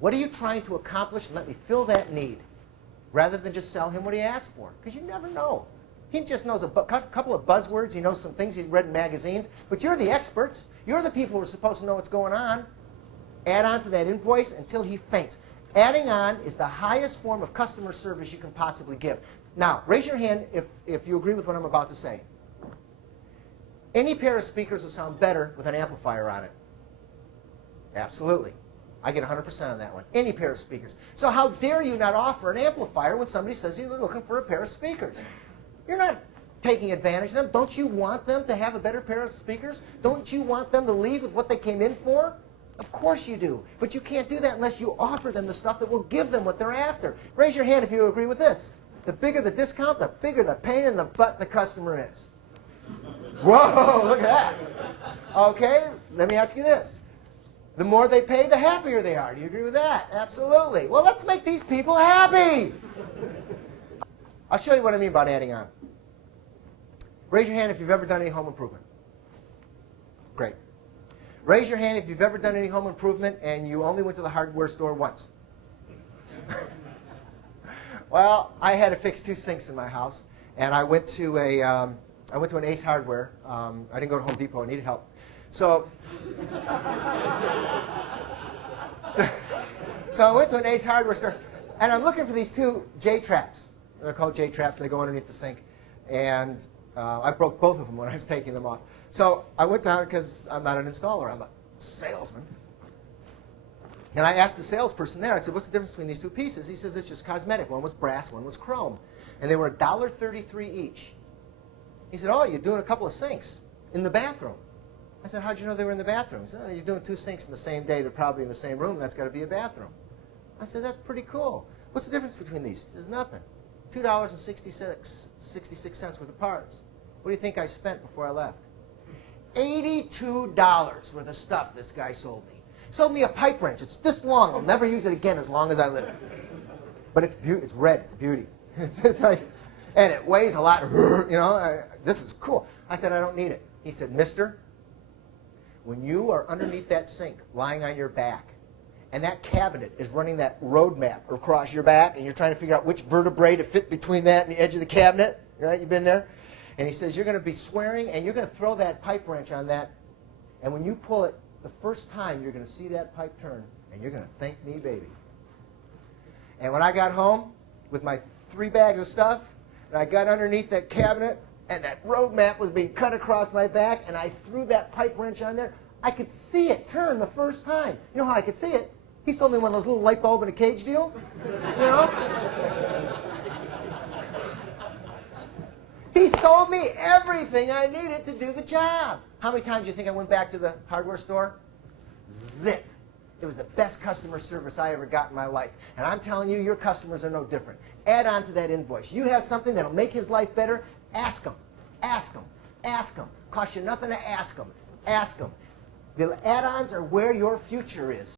What are you trying to accomplish? And let me fill that need, rather than just sell him what he asked for, because you never know. He just knows a couple of buzzwords. He knows some things he's read in magazines. But you're the experts. You're the people who are supposed to know what's going on. Add on to that invoice until he faints. Adding on is the highest form of customer service you can possibly give. Now, raise your hand if you agree with what I'm about to say. Any pair of speakers will sound better with an amplifier on it. Absolutely. I get 100% on that one. Any pair of speakers. So how dare you not offer an amplifier when somebody says you're looking for a pair of speakers? You're not taking advantage of them. Don't you want them to have a better pair of speakers? Don't you want them to leave with what they came in for? Of course you do. But you can't do that unless you offer them the stuff that will give them what they're after. Raise your hand if you agree with this. The bigger the discount, the bigger the pain in the butt the customer is. Whoa, look at that. Okay, let me ask you this. The more they pay, the happier they are. Do you agree with that? Absolutely. Well, let's make these people happy. I'll show you what I mean about adding on. Raise your hand if you've ever done any home improvement. Great. Raise your hand if you've ever done any home improvement and you only went to the hardware store once. Well, I had to fix 2 sinks in my house, and I went to an Ace Hardware. I didn't go to Home Depot. I needed help. So I went to an Ace Hardware store, and I'm looking for these 2 J-traps. They're called J-traps. They go underneath the sink. And I broke both of them when I was taking them off. So I went down, because I'm not an installer. I'm a salesman. And I asked the salesperson there, I said, what's the difference between these 2 pieces? He says, it's just cosmetic. One was brass, one was chrome. And they were $1.33 each. He said, oh, you're doing a couple of sinks in the bathroom. I said, how'd you know they were in the bathroom? He said, oh, you're doing 2 sinks in the same day. They're probably in the same room. That's got to be a bathroom. I said, that's pretty cool. What's the difference between these? He says, nothing. $2.66 worth of parts. What do you think I spent before I left? $82 worth of stuff this guy sold me. Sold me a pipe wrench. It's this long. I'll never use it again as long as I live. But it's red. It's a beauty. It's just like, and it weighs a lot. You know, this is cool. I said, I don't need it. He said, mister, when you are underneath that sink, lying on your back, and that cabinet is running that road map across your back, and you're trying to figure out which vertebrae to fit between that and the edge of the cabinet, right? You've been there? And he says, you're going to be swearing, and you're going to throw that pipe wrench on that, and when you pull it the first time, you're going to see that pipe turn, and you're going to thank me, baby. And when I got home with my 3 bags of stuff, and I got underneath that cabinet, and that road map was being cut across my back, and I threw that pipe wrench on there, I could see it turn the first time. You know how I could see it? He sold me one of those little light bulb in a cage deals, you know? He sold me everything I needed to do the job. How many times do you think I went back to the hardware store? Zip. It was the best customer service I ever got in my life. And I'm telling you, your customers are no different. Add on to that invoice. You have something that'll make his life better, ask him. Ask him. Ask him. Cost you nothing to ask him. Ask him. The add-ons are where your future is.